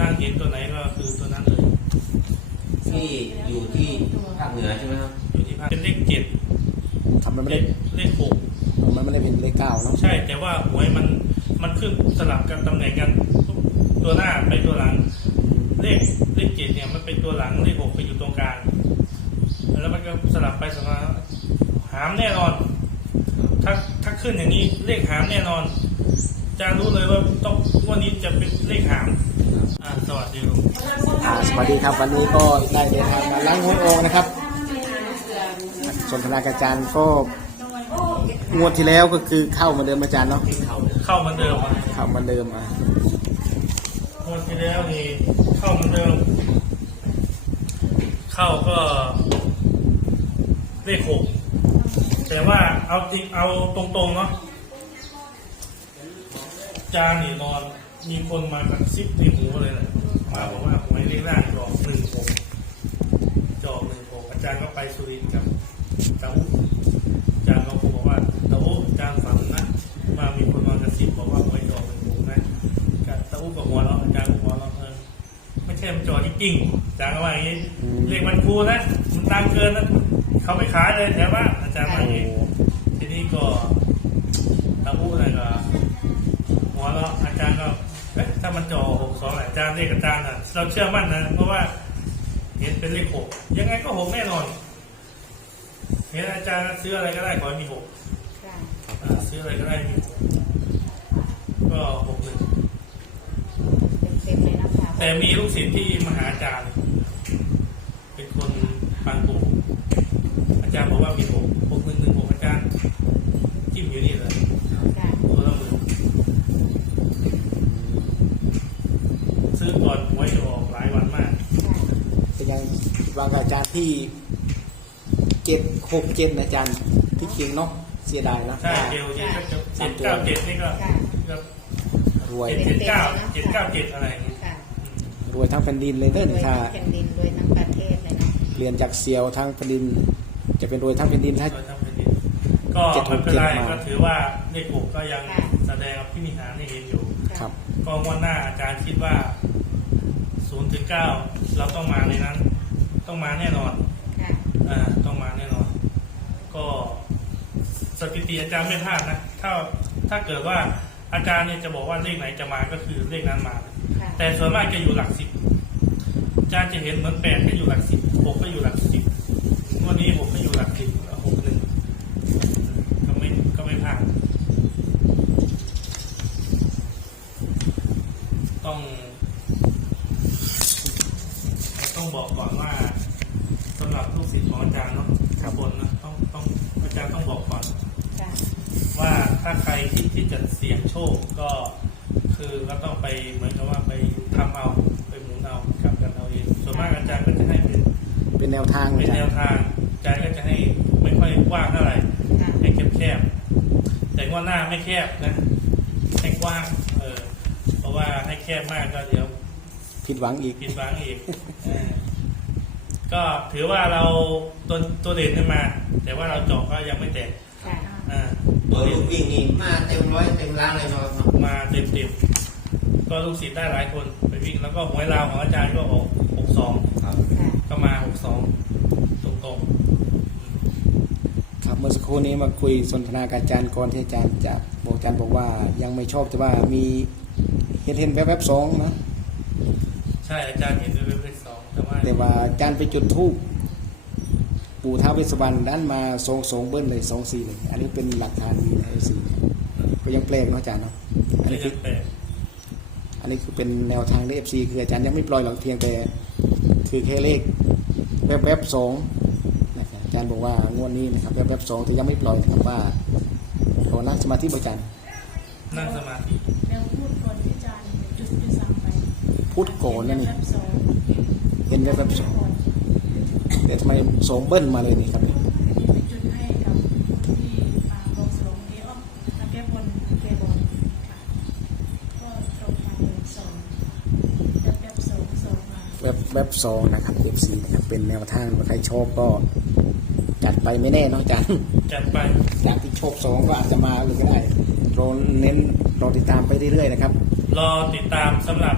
นั่งเห็นตัวไหนก็คือตัวนั้นเลยที่อยู่ที่ภาคเหนือใช่ไหมครับอยู่ที่ภาคเป็นเลขเจ็ดครับมันไม่เลได้ขเลขหกมันไม่ได้เป็นเลขเก้าเนาะใช่ แต่ว่าหวยมันมันขึ้นสลับกันตำแหน่งกันตัวหน้าไปตัวหลัง เลขเลขเจ็ดเนี่ยมันเป็นตัวหลังเลขหกไปอยู่ตรงกลางแล้วมันก็สลับไปสลับมาหามแน่นอน ถ้าถ้าขึ้นอย่างนี้เลขหามแน่นอน จะรู้เลยว่าต้องงวันนี้จะเป็นเลขหามอ่าสวัสดีลุงอ่าสวัสดีครับวันนี้ก็ได้เดินทางมาล้างหัวโองนะครับสนทนากับอาจารย์ก็งวดที่แล้วก็คือเข้าเหมาเดิมอาจารย์เนาะเข้าเหมือนเดิมอะเข้าเหมาเดิมอะงวดที่แล้วนี่เข้าเหมือนเดิม เข้าก็เลขหกแต่ว่าเอาจริงเอาตรงๆเนาะ จานนี่นอน มีคนมากระซิบในหูเลยแหละมาบอกว่าหวยเลขล่างจอกหนึ่งหกจอกหนึ่งหกอาจารย์ก็ไปสุรินทร์กับตาอุอาจารย์ก็บอกว่าตาอุอาจารย์ฝันนะว่ามีคนมากระซิบบอกว่าหวยจอกหนึ่งหกนะกับตาอุกับหัวเราะอาจารย์ก็หัวเราะเออไม่ใช่มันจอจริงๆอาจารย์ก็ว่าอย่างนี้เลขมันครูนะมันดังเกินนะเขาไม่ขายเลยแถวบ้านอาจารย์ว่าอย่างนี้ทีนี้ก็ ถ้ามันจ่อหกสองอาจารย์เรียกอาจารย์อะเราเชื่อมั่นนะ เพราะว่า เห็นเป็นเลขหกยังไงก็หกแน่นอนเห็นอาจารย์ซื้ออะไรก็ได้ขอให้มีหกอ่าซื้ออะไรก็ได้มีหกก็หกหนึ่งเต็มๆเลยนะคะแต่มีลูกศิษย์ที่มาหาอาจารย์ เป็นคนปางกูอาจารย์บอกว่ามีหกหกหนึ่งหนึ่งหกอาจารย์จิ้มอยู่นี่เลยค่ะตัวละหมื่น ซื้อก่อนหวยจะออกหลายวันมากค่ะเป็นยังวางกับอาจารย์ที่เจ็ดหกเจ็ดนะอาจารย์ที่จริงเนาะเสียดายนะใช่เดียวเจ็ดก็เจ็ดเก้าเจ็ดนี่ก็ค่ะก็รวยเจ็ดเจ็ดเก้าเจ็ดเก้าเจ็ดอะไรอย่างงี้ค่ะรวยทั้งแผ่นดินเลยเด้อโดยถ้าทั้งแผ่นดินโดยทั้งประเทศเลยเนาะเรียนจากเซียวทั้งแผ่นดิน จะเป็นรวยทั้งแผ่นดินถ้าโดยทั้งแผ่นดินก็เจ็ดหไม่กเป็นไรเจ็ดมาก็ถือว่าเลขหกก็ยังแสดงพินิหารให้เห็นอยู่ ครับก็งวันหน้าอาจารย์คิดว่า ศูนย์ถึงเก้าเราต้องมาในนั้น ต้องมาแน่นอนค่ะอ่าต้องมาแน่นอน ก็สถิติอาจารย์ไม่พลาดนะถ้าถ้าเกิดว่าอาจารย์เนี่ยจะบอกว่าเลขไหนจะมาก็คือเลขนั้นมา ค่ะแต่ส่วนมากจะอยู่หลักสิบอาจารย์จะเห็นเหมือนแปดก็อยู่หลักสิบหกก็อยู่หลักสิบวันนี้หกก็อยู่หลักสิบหกหนึ่งก็ไม่ก็ไม่พลาดต้องต้องบอกก่อนว่าสำหรับลูกศิษย์ของอาจารย์เนาะ ครับ บนนะต้องต้องอาจารย์ต้องบอกก่อน ค่ะ ว่า ถ้าใครที่ที่จะเสี่ยงโชคก็คือก็ต้องไปเหมือนกับว่าไปทำเอาไปหมุนเอากลับกันเอาเองส่วนมากอาจารย์ก็จะให้เป็นเป็นแนวทางเป็นอาจารแนวย์ทางอาจารย์ก็จะให้ไม่ค่อยกว้างเท่าไหร่ค่ะให้แคบๆแต่งว่าหน้าไม่แคบนะให้กว้างเออเพราะว่าให้แคบมากก็เดี๋ยว ผิดหวังอีก ผิดหวังอีกเออก็ถือว่าเราตัวตัวเด่นขึ้นมา แต่ว่าเราเจาะก็ยังไม่แตกค่ะอ่า ตัวลูกวิ่งนี่มาเต็มร้อยเต็มล้านเลยเนาะครับมาเต็มเต็มๆก็ลูกศิษย์ได้หลายคนไปวิ่งแล้วก็หวยราวของอาจารย์ก็ออกหกสองครับค่ะก็มาหกสองตรงตรงครับเมื่อสักครู่นี้มาคุยสนทนากับอาจารย์ก่อนที่อาจารย์จะบอกอาจารย์บอกว่ายังไม่ชอบแต่ว่ามีเห็นเห็นแวบๆสองนะๆใช่อาจารย์เห็นด้วยเว็บเลขสองแต่ว่าแต่ว่าอาจารย์ไปจุดทูป ปู่ท้าวเวสสวรรณด้านมาสองสองเบิ้ลเลยสองสี่เลยอันนี้เป็นหลักฐานดีนะสี่ก็ยังแปลกเนาะอาจารย์เนาะอันไม่นี้คืยัองแปลกอันนี้คือเป็นแนวทางในเอฟซีคืออาจารย์ยังไม่ปล่อยหรอกเพียงแต่คือแค่เลขแวบๆสองนะครับอาจารย์บอกว่างวดนี้นะครับแวบๆสองแต่ยังไม่ปล่อยนะครับว่าขอนั่งสมาธิบ่อาจารย์นั่งสมาธิแล้วพูดก่อนที่อาจารย์จุดจุดสามไปพูดโกนนั่นนี่แบบสองเห็นแวบๆสอง แต่ทำไมสองเบิ้ลมาเลยนี่ครับไปจุดให้กับที่อ่าบองสลงเอออกนักแก้บนเกบอลค่ะ ก็ตรงมาเลยสองแบบแบบสองสองมาเว็บเว็บซองนะครับ FC นะครับเป็นแนวทางว่าใครชอบก็ จัดไปไม่แน่เนอะอาจารย์จัดไป จากที่ชอบสองก็อาจจะมาเลยก็ได้รอเน้นรอติดตามไปเรื่อยๆนะครับ รอติดตามสำหรับ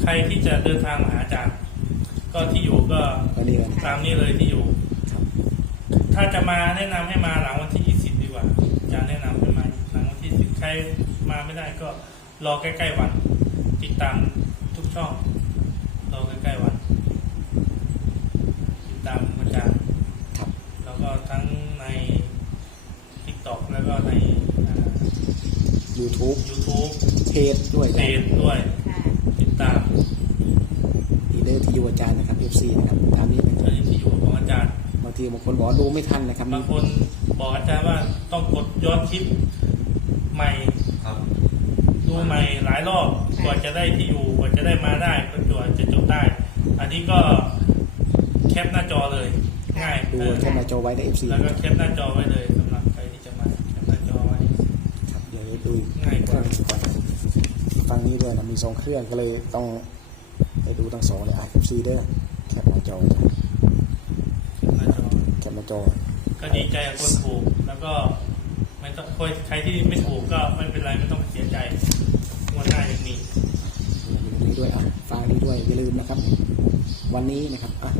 ใครที่จะเดินทางมาหาอาจารย์ ก็ที่อยู่ก็ก็นี่เลยตามนี้เลยที่อยู่ครับถ้าจะมาแนะนำให้มาหลังวันที่20ดีกว่าอาจารย์แนะนำให้มาหลังวันที่10ใครมาไม่ได้ก็รอใกล้ๆวัน ติดตามทุกช่อง รอใกล้ๆวัน ติดตามอาจารย์ ครับ แล้วก็ทั้งใน TikTok แล้วก็ในอ่า YouTube YouTube เพจด้วยเพจด้วย ค่ะ ติดตาม อีเด อร์ที่อยู่อาจารย์นะครับ FC นะครับตามนี้นะคอัรับนนี้ที่อยู่ของอาจารย์ บางทีบางคนบอกว่าดูไม่ทันนะครับบางคนบอกอาจารย์ว่าต้องกดย้อนคลิปใหม่ครับดูใหม่หลายรอบกว่าจะได้ที่อยู่กว่าจะได้มาได้ก็จวจะจบได้ อันนี้ก็แคปหน้าจอเลยง่ายดูเออแค่มาจอไว้ใน FC แล้วก็แคปหน้าจอไว้เลยสำหรับใครที่จะมาแคปหน้าจอไว้ ครับเดี๋ยวดูอีกง่ายกเครื่ว่าองก่อนฟังนี้ด้วยนะมีสองเครื่องก็เลยต้อง ไปดูทั้งสองเลยอะ FC เด้อแคปมาจอแคปหน้าจอแคปมาจอก็ดีใจกับคนถูกแล้วก็ไม่ต้องใครที่ไม่ถูกก็ไม่เป็นไรไม่ต้องเสียใจงวดหน้ายังมีดูนี้ด้วยอะฟังนี้ด้วยอย่าลืมนะครับ วันนี้นะครับอะ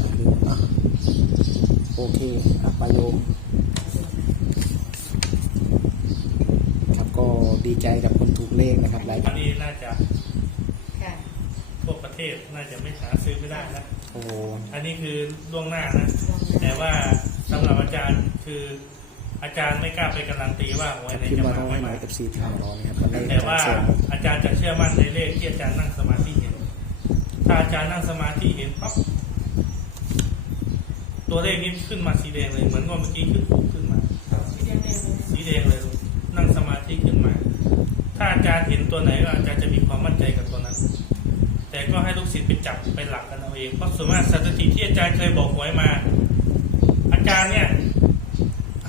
อย่าลืมอะโอเคอะไปโยมครับก็ดีใจกับคนถูกเลขนะครับหลายอันนี้น่าจะค่ะ ทั่วประเทศน่าจะไม่หาซื้อไม่ได้นะโอ้โหอันนี้คือล่วงหน้านะ แต่ว่าสำหรับอาจารย์คืออาจารย์ไม่กล้าไปการันตีว่าหวยไหนพิมพ์จะมามาร้อยไม่หน่มาอย FC ที่มารอนะครับวันนี้แต่ว่าเสร็จอาจารย์จะเชื่อมั่นในเลขที่อาจารย์นั่งสมาธิเห็น ถ้าอาจารย์นั่งสมาธิเห็นปั๊บตัวเลขนี้ขึ้นมาสีแดงเลยเหมือนว่าเมื่อกี้ขึ้นปุ๊บขึ้นมาครับสีแดงๆเลยสีแดงเลยลูกนั่งสมาธิขึ้นมา ถ้าอาจารย์เห็นตัวไหนก็อาจารย์จะมีความมั่นใจกับตัวนั้น แต่ก็ให้ลูกศิษย์ไปจับไปหลักกันเอาเองเพราะส่วนมากสถิติที่อาจารย์เคยบอกหวยมา อาจารย์เนี่ย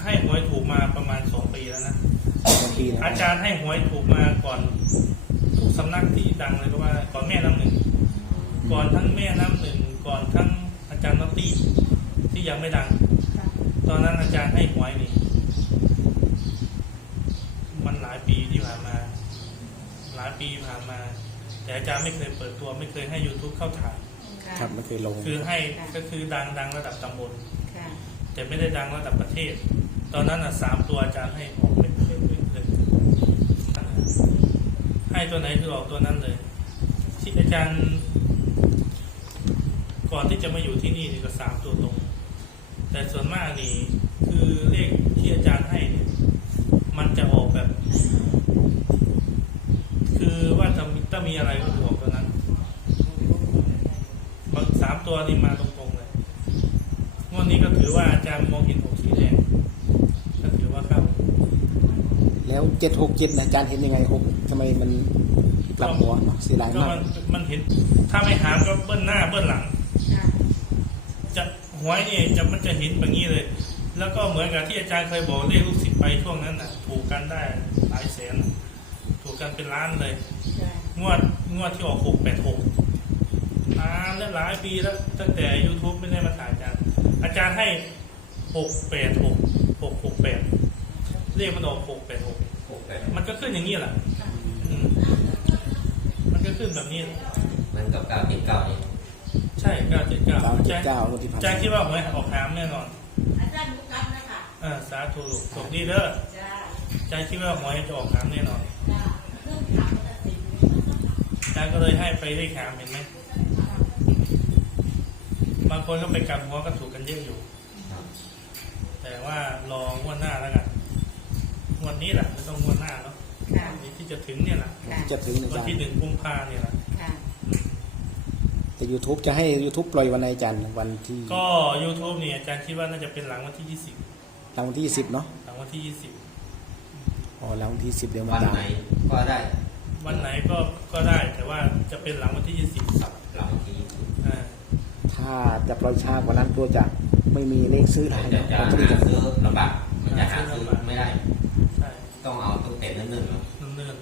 ให้หวยถูกมาประมาณสองปีแล้วนะบางทีนะอาจารย์ให้หวยถูกมาก่อนทุกสำนักที่ดังเลยก็ว่าก่อนแม่น้ำหนึ่งก่อนทั้งแม่น้ำหนึ่งก่อนทั้งอาจารย์นอตตี้ที่ยังไม่ดังค่ะตอนนั้นอาจารย์ให้หวยนี่ มันหลายปีที่ผ่านมา หลายปีผ่านมา แต่อาจารย์ไม่เคยเปิดตัวไม่เคยให้ YouTube เข้าถ่ายค่ะครับไม่เคยลง คือให้ก็คือดังดังระดับตำบล ค่ะแต่ไม่ได้ดังระดับประเทศ ตอนนั้นอะสามตัวอาจารย์ให้ออกเป็นเป็นเป็นเลยให้ตัวไหนคือออกตัวนั้นเลย ที่อาจารย์ ก่อนที่จะมาอยู่ที่นี่นี่ก็สามตัวตรง แต่ส่วนมากนี่ คือเลขที่อาจารย์ให้เนี่ยมันจะออกแบบ คือว่าถ้ามีถ้ามีอะไรก็ถูกออกตัวนั้นบางสาม ตัวนี่มาตรงๆเลยงวดนี้ก็ถือว่าอาจารย์มองเห็นหกสีแดงก็ถือว่าเข้าแล้วเจ็ดหกเจ็ดนะอาจารย์เห็นยังไงหกทำไมมันกลับหัวเนาะเสียดายก็มากมันมันเห็น ถ้าไม่หามก็เบิ้ลหน้าเบิ้ลหลังค่ะจะหวยนี่จะมันจะเห็นแบบนี้เลย แล้วก็เหมือนกับที่อาจารย์เคยบอกเลขลูกศิษย์ไปช่วงนั้นน่ะถูกกันได้หลายแสนถูกกันเป็นล้านเลยค่ะงวดงวดที่ออกหกแปดหก นานและหลายปีแล้วตั้งแต่ YouTube ไม่ได้มาถ่ายอาจารย์ อาจารย์ให้หกแปดหกหกหกแปดเลขมันออกหกแปดหกหกแปดมันก็ขึ้นอย่างนี้แหละค่ะอืมมันก็ขึ้นแบบนี้ มันกับเก้าติดเก้านี่ใช่เก้าเจ็ดเก้าเก้าเจ็ดอาจารย์เก้าวันที่ผ่านอาจารย์คิดว่าหวยออกหามแน่นอนอาจารย์บุกลับนะคะเออสาธุลูกตกดีเด้อจ้าอาจารย์คิดว่าหวยจะออกหามแน่นอนจ้าเครื่องถามตัดสินอาจารย์ก็เลยให้ไปเลขหามเห็นไหมบาง คนก็ไปกำหัวก็ถูกกันเยอะอยู่ครับแต่ว่ารองวดหน้าแล้วกันงวดนี้แหละไม่ต้องงวดหน้าเนาะค่ะวันนี้ที่จะถึงเนี่ยแหละที่จะถึงนะวันอาจารที่ย์หนึ่งกุมภาเนี่ยแหละค่ะ แต่ YouTube จะให้ YouTube ปล่อยวันไหนอาจารย์วันที่ก็ YouTube เนี่ยอาจารย์คิดว่าน่าจะเป็นหลังวันที่ยี่สิบหลังวันที่สิบเนาะหลังวันที่ยี่สิบอ๋อหลังวันที่สิบเดี๋ยวมาวันตามไหนก็ได้วันไหนก็ก็ได้แต่ว่าจะเป็นหลังวันที่ยี่สิบครับหลังทีอ่า ถ้าจะปล่อยช้ากว่านั้นตัวจะไม่มีเลขซื้อหลายจะเนาะจะลอตเตอรี่หาจะซื้อลำบากมันจะหาซื้อไม่ได้ ใช่ต้องเอาตั้งแต่เนิ่นๆเนาะเนิ่น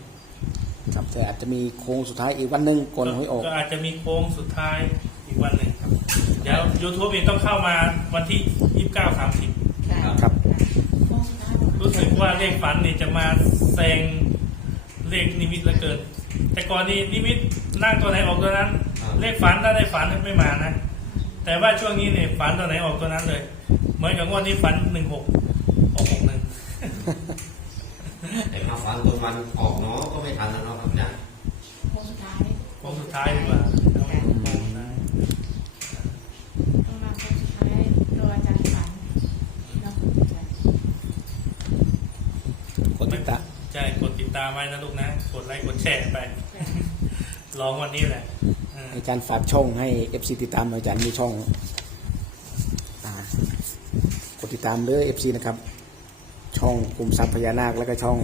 ครับแต่อาจจะมีโค้งสุดท้ายอีกวันหนึ่งก่อนหวยออก ก็อาจจะมีโค้งสุดท้ายอีกวันหนึ่งครับ เดี๋ยว YouTube เองต้องเข้ามาวันที่ยี่สิบเก้าสามสิบค่ะครับโค้งสุดท้ายรู้สึกว่าเลขฝันเนี่ยจะมาแซงเลขนิมิตเหลือเกิน แต่ก่อนนี้นิมิตนั่งตัวไหนออกตัวนั้นครับเลขฝันถ้าได้ฝันไม่มานะ แต่ว่าช่วงนี้เนี่ยฝันตัวไหนออกตัวนั้นเลย เหมือนกับงวดนี้ฝันหนึ่งหกออกหกหนึ่งแต่มาฟังตรงวันออกเนาะก็ไม่ทันแล้วเนาะครับอาจารย์โค้งสุดท้ายโค้งสุดท้ายดีกว่าเอาไว้โค้งสุดท้ายต้องมาโค้งสุดท้ายรออาจารย์ฝันเนาะกดติดตาม ใช่กดติดตามไว้นะลูกนะ กดไลค์กดแชร์ไป ลองวันนี้แหละเอออาจารย์ฝากช่องให้ FC ติดตามหน่อยอาจารย์มีช่องอ่ากดติดตามเลย FC นะครับ ช่องกลุ่มทรัพย์พญานาคแล้วก็ช่อง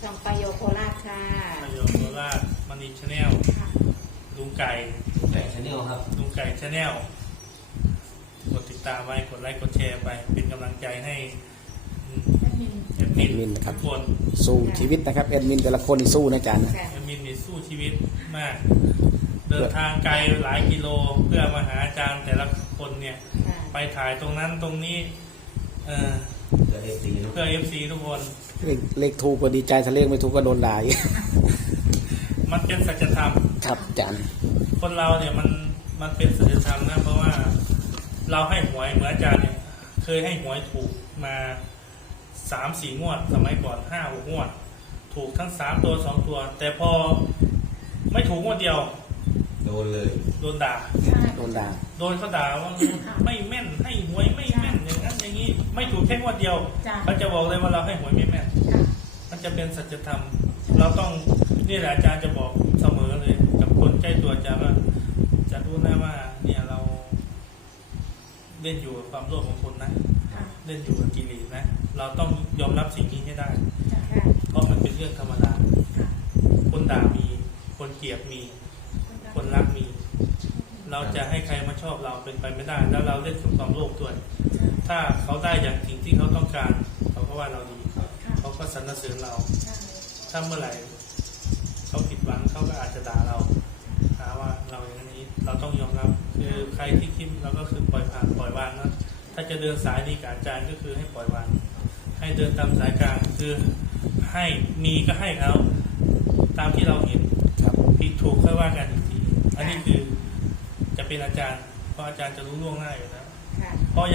ช่องปายโยโคราชค่ะประโยชน์โซล่ามันนีชาแนลค่ะลุงไก่แต่ชาแนลครับลุงไก่ชาแนลกดติดตามไว้กดไลค์กดแชร์ไป เป็นกำลังใจให้อืมแอดมินแอดมินแอดมินนะครับทุกคนสู้ชีวิตนะครับแอดมินแต่ละคนนี่สู้นะอาจารย์นะค่ะแอดมินนี่สู้ชีวิตมาก เดินทางไกลหลายกิโลเพื่อมาหาอาจารย์แต่ละคนเนี่ย ค่ะไปถ่ายตรงนั้นตรงนี้ เออเกิดเอฟซีเนาะเพื่อเอฟซีทุกคน เลขเลขถูกก็ดีใจถ้าเลขไม่ถูกก็โดนด่าอีก มันเป็นสัจธรรม ครับอาจารย์ คนเราเนี่ยมันมันเป็นสัจธรรมนะเพราะว่าเราให้หวยเหมือนอาจารย์เนี่ย เคยให้หวยถูกมาสามสี่งวด สมัยก่อนห้าหกงวด ถูกทั้งสามตัวสองตัว แต่พอไม่ถูกงวดเดียว โดนเลย โดนด่า ใช่โดนด่า โดนเขาด่าว่าไม่แม่นให้หวยไม่แม่นอย่างนั้นอย่างนี้ไม่ถูกแค่งวดเดียวจ้าเขาจะบอกเลยว่าเราให้หวยไม่แม่น ค่ะมันจะเป็นสัจธรรม เราต้องนี่แหละอาจารย์จะบอกเสมอเลย กับคนใกล้ตัวอาจารย์ว่าจะรู้นะว่า เนี่ยเรา เล่นอยู่กับความโลภของคนนะค่ะเล่นอยู่กับกิเลสนะ เราต้องยอมรับสิ่งนี้ให้ได้ จ้าค่ะเพราะมันเป็นเรื่องธรรมดา ค่ะคนด่ามี คนเกลียดมีคน รักมี เราจะให้ใครมาชอบเราเป็นไปไม่ได้ แล้วเราเล่นกับความโลภด้วย ถ้าเขาได้อย่างสิ่งที่เขาต้องการ เขาก็ว่าเราดีค่ะเขาก็สรรเสริญเราใช่ถ้าเมื่อไหร่เขาผิดหวังเขาก็อาจจะด่าเราหาว่าเราอย่างนี้เราต้องยอมรับ คือใครที่คิดเราก็คือปล่อยผ่านปล่อยวางนะถ้าจะเดินสายนี้กับอาจารย์ก็คือให้ปล่อยวางให้เดินตามสายกลางคือให้มีก็ให้เขาตามที่เราเห็นครับผิดถูกค่อยว่ากันอีกที อันนี้คือจะเป็นอาจารย์เพราะอาจารย์จะรู้ล่วงหน้าอยู่แล้วค่ะ เพราะอย่าง